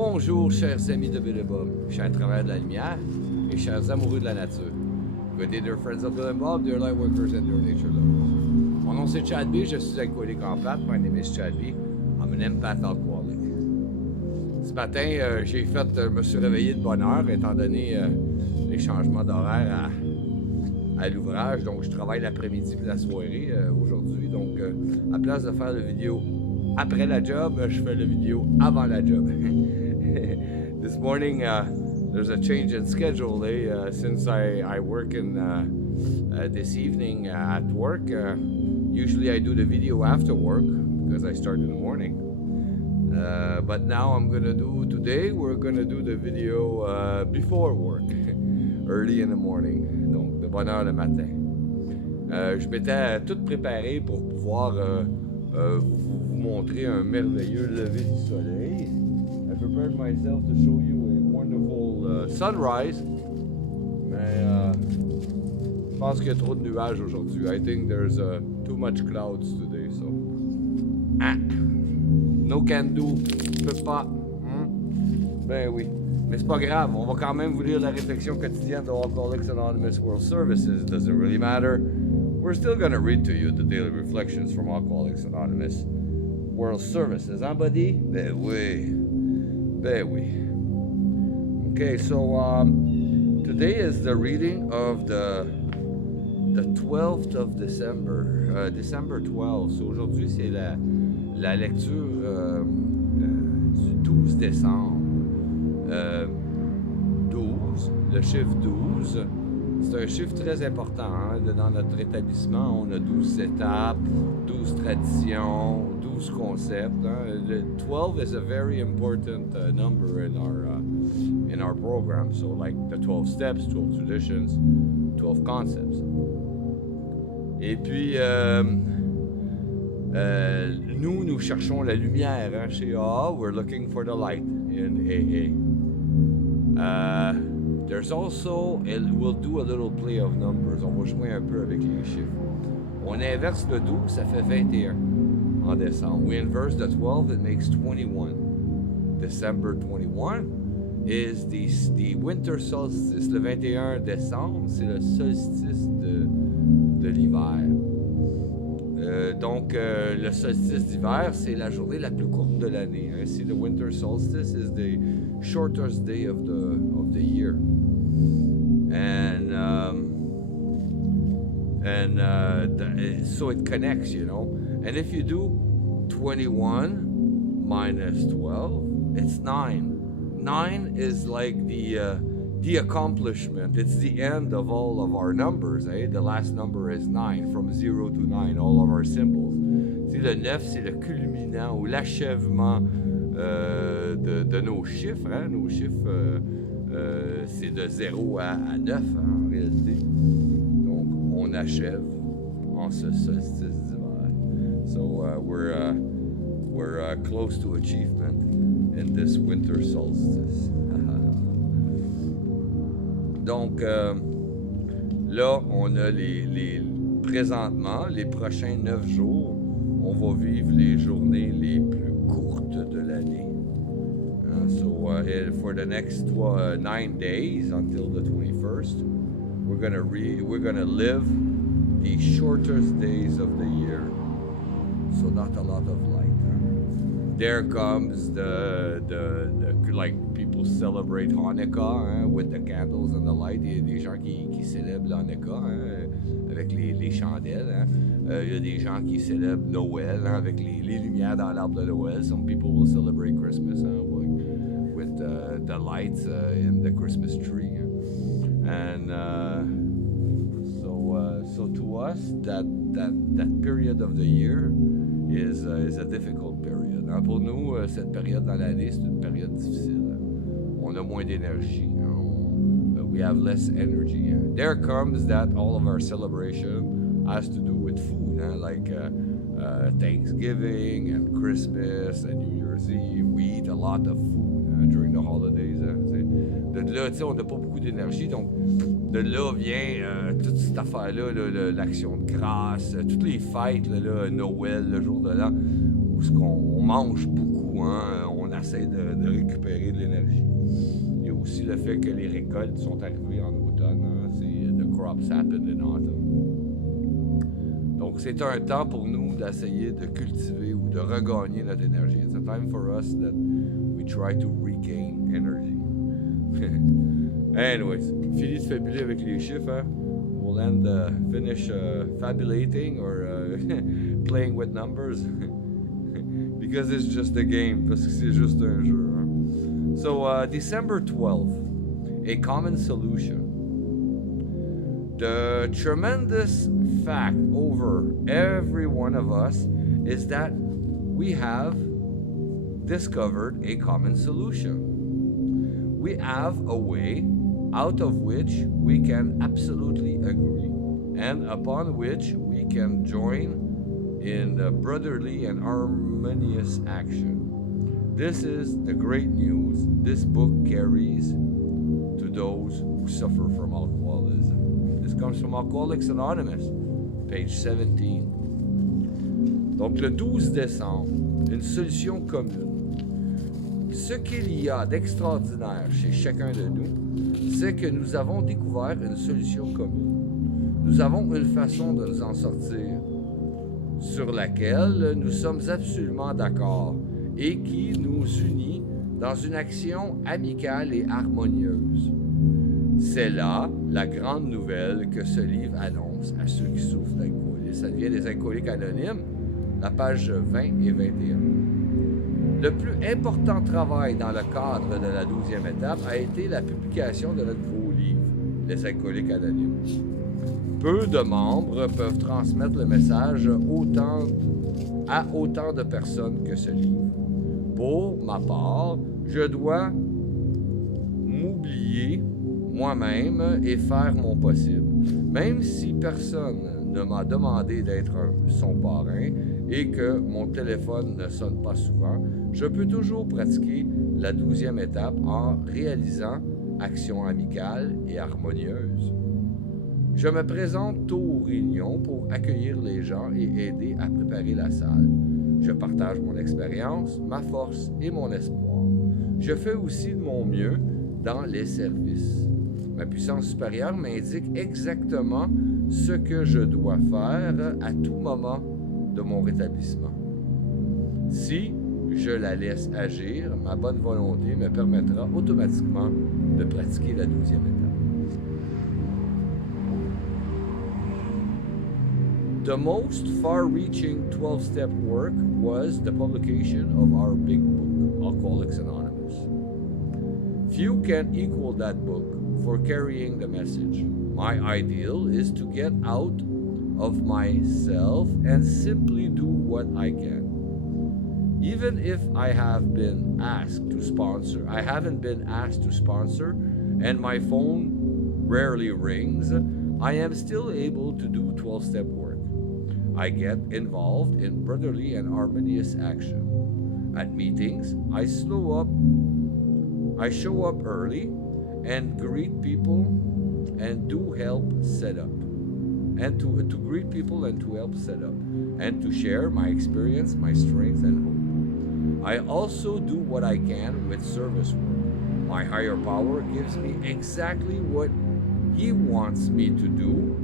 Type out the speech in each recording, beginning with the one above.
Bonjour, chers amis de Bill et Bob, chers travailleurs de la lumière et chers amoureux de la nature. Good day, dear friends of Bill and Bob, dear light workers and dear nature lovers. Mon nom c'est Chad B, je suis alcoolique en plate. My name is Chad B. I'm an empath alcoholic. Ce matin, je me suis réveillé de bonne heure étant donné les changements d'horaire à l'ouvrage. Donc, je travaille l'après-midi et la soirée aujourd'hui. Donc, à place de faire la vidéo après la job, je fais la vidéo avant la job. This morning, there's a change in schedule. Since I work in this evening at work, usually I do the video after work because I start in the morning. But now today we're gonna do the video before work, early in the morning, donc de bonne heure le matin. Je m'étais tout préparé pour pouvoir vous montrer un merveilleux lever du soleil. I prepared myself to show you a wonderful sunrise, mais je pense qu'il y a trop de nuages aujourd'hui. I think there's too much clouds today, so no can do, je peux pas. Ben oui, mais c'est pas grave, on va quand même vous lire la réflexion quotidienne de Alcooliques Anonymes World Services. Does it really matter? We're still gonna read to you the daily reflections from Alcoholics Anonymous World Services, hein, buddy? Ben oui. Ben oui. Okay, so today is the reading of the 12th of December, December 12. So aujourd'hui, c'est la lecture du 12 décembre. 12, le chiffre 12, c'est un chiffre très important. Hein? Dans notre rétablissement, on a 12 étapes, 12 traditions, 12 concepts. Hein? Le 12 is a very important number in our program. So like the 12 steps, 12 traditions, 12 concepts. Et puis, nous cherchons la lumière. Hein? Chez AA, we're looking for the light in AA. There's also, we'll do a little play of numbers. On va jouer un peu avec les chiffres. On inverse le 12, ça fait 21 en décembre. We inverse the 12, it makes 21. December 21 is the winter solstice. Le 21 décembre, c'est le solstice de l'hiver. Donc, le solstice d'hiver, c'est la journée la plus courte de l'année. Hein. The winter solstice is the shortest day of the year. So it connects, you know. And if you do 21 minus 12, it's 9. 9 is like the accomplishment. It's the end of all of our numbers. Eh? The last number is 9, from 0 to 9, all of our symbols. C'est le 9, c'est le culminant ou l'achèvement de nos chiffres. Hein? Nos chiffres, c'est de 0 à 9 hein, en réalité. Donc, on achève en ce solstice d'hiver. So we're close to achievement in this winter solstice. Donc, là, on a présentement, les prochains 9 jours, on va vivre les journées les plus courtes de l'année. So, for the next 9 days until the 21st, we're gonna live the shortest days of the year. So, not a lot of light. There comes the like people celebrate Hanukkah with the candles and the light. Il y a des gens qui célèbrent Hanukkah avec les chandelles. Il y a des gens qui célèbrent Noël avec les lumières dans l'arbre de Noël. Some people will celebrate Christmas with the lights in the Christmas tree. And so to us, that period of the year is a difficult period. Hein? Pour nous, cette période dans l'année, c'est une période difficile. Hein? On a moins d'énergie. Hein? We have less energy. Hein? There comes that all of our celebration has to do with food, hein? Like Thanksgiving and Christmas and New Year's Eve. We eat a lot of food hein, during the holidays. Hein? De là, on n'a pas beaucoup d'énergie, donc de là vient toute cette affaire-là, l'action de grâce, toutes les fêtes, Noël, le jour de l'an, où on mange beaucoup, hein, on essaie de récupérer de l'énergie. Il y a aussi le fait que les récoltes sont arrivées en automne. Hein, c'est the crops happen in autumn. Donc, c'est un temps pour nous d'essayer de cultiver ou de regagner notre énergie. It's a time for us that we try to regain energy. Anyways, fini de fabuler avec les chiffres. Hein? We'll finish fabulating or playing with numbers because it's just a game, parce que c'est juste un jeu. Hein? So, December 12th, a common solution. The tremendous fact over every one of us is that we have discovered a common solution. We have a way out of which we can absolutely agree and upon which we can join in brotherly and harmonious action. This is the great news this book carries to those who suffer from alcoholism. This comes from Alcooliques Anonymes, page 17. Donc le 12 décembre, une solution commune. Ce qu'il y a d'extraordinaire chez chacun de nous, c'est que nous avons découvert une solution commune. Nous avons une façon de nous en sortir, sur laquelle nous sommes absolument d'accord et qui nous unit dans une action amicale et harmonieuse. C'est là la grande nouvelle que ce livre annonce à ceux qui souffrent d'alcoolisme. Ça vient des Alcooliques Anonymes, la page 20 et 21. Le plus important travail dans le cadre de la 12e étape a été la publication de notre gros livre, Les Alcooliques Anonymes. Peu de membres peuvent transmettre le message à autant de personnes que ce livre. Pour ma part, je dois m'oublier moi-même et faire mon possible. Même si personne ne m'a demandé d'être son parrain et que mon téléphone ne sonne pas souvent, je peux toujours pratiquer la 12e étape en réalisant action amicale et harmonieuse. Je me présente tôt aux réunions pour accueillir les gens et aider à préparer la salle. Je partage mon expérience, ma force et mon espoir. Je fais aussi de mon mieux dans les services. Ma puissance supérieure m'indique exactement ce que je dois faire à tout moment de mon rétablissement. Si je la laisse agir, ma bonne volonté me permettra automatiquement de pratiquer la 12e étape. The most far-reaching 12-step work was the publication of our big book, Alcoholics Anonymous. Few can equal that book for carrying the message. My ideal is to get out of myself and simply do what I can. Even if I haven't been asked to sponsor, and my phone rarely rings, I am still able to do 12-step work. I get involved in brotherly and harmonious action. At meetings, I show up early and greet people and do help set up. And to greet people and to help set up. And to share my experience, my strength, and hope. I also do what I can with service work. My higher power gives me exactly what he wants me to do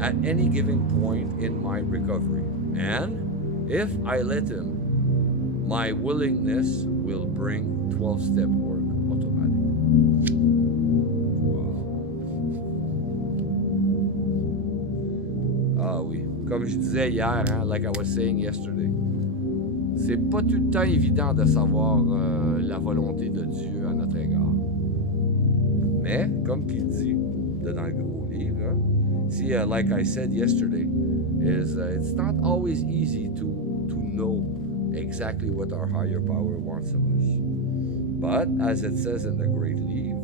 at any given point in my recovery. And if I let him, my willingness will bring 12-step work automatically. Wow. Ah oui, comme je disais hier, hein, like I was saying yesterday, c'est pas tout le temps évident de savoir la volonté de Dieu à notre égard. Mais, comme qu'il dit dans le gros livre, hein, see, like I said yesterday, it's not always easy to know exactly what our higher power wants of us. But, as it says in the great leave,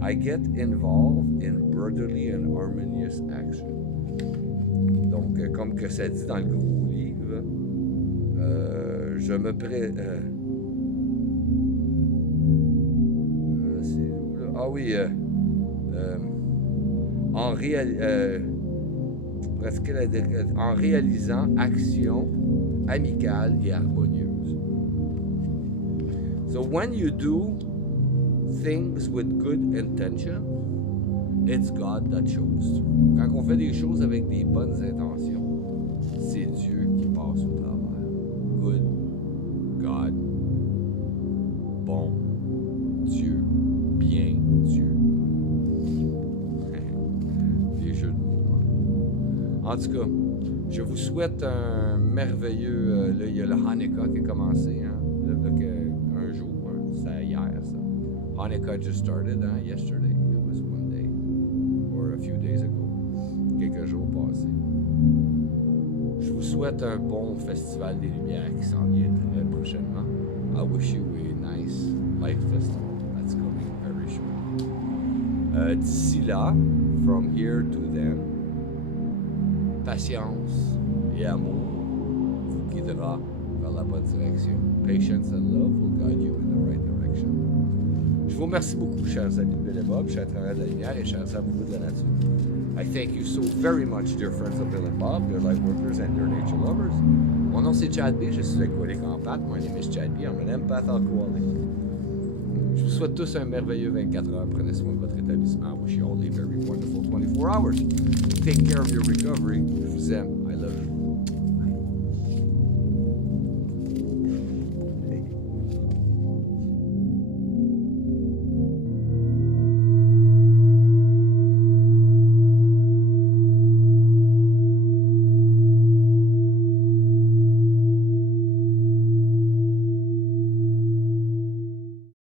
I get involved in brotherly and harmonious action. Donc, comme que ça dit dans le gros livre, je me ah oui, en réalisant action amicale et harmonieuse. So when you do things with good intention, it's God that shows through. Quand on fait des choses avec des bonnes intentions, c'est Dieu qui passe au travers. Good God. Bon Dieu. Bien Dieu. Les jeux de mots. En tout cas, je vous souhaite un merveilleux... là, il y a le Hanukkah qui a commencé, hein? Un jour, hein? C'est hier, ça. Hanukkah just started, hein? Yesterday. It was one day. Or a few days ago. Quelques jours passés. Je vous souhaite un bon festival des Lumières qui s'en vient très prochainement. I wish you a nice life festival that's coming very short. D'ici là, from here to then, patience et amour vous guidera vers la bonne direction. Patience and love will guide you in the right direction. Je vous remercie beaucoup, chers amis de Bill et Bob, chers travailleurs de la lumière et chers amoureux de la nature. I thank you so very much, dear friends of Bill and Bob, dear light workers and dear nature lovers. Mon nom c'est Chad B, je suis alcoolique en pâte. My name is Chad B, I'm an empath alcoholic. Je vous souhaite tous un merveilleux 24 heures. Prenez soin de votre rétablissement. I wish you all a very wonderful 24 hours. Take care of your recovery. Je vous aime. I love you.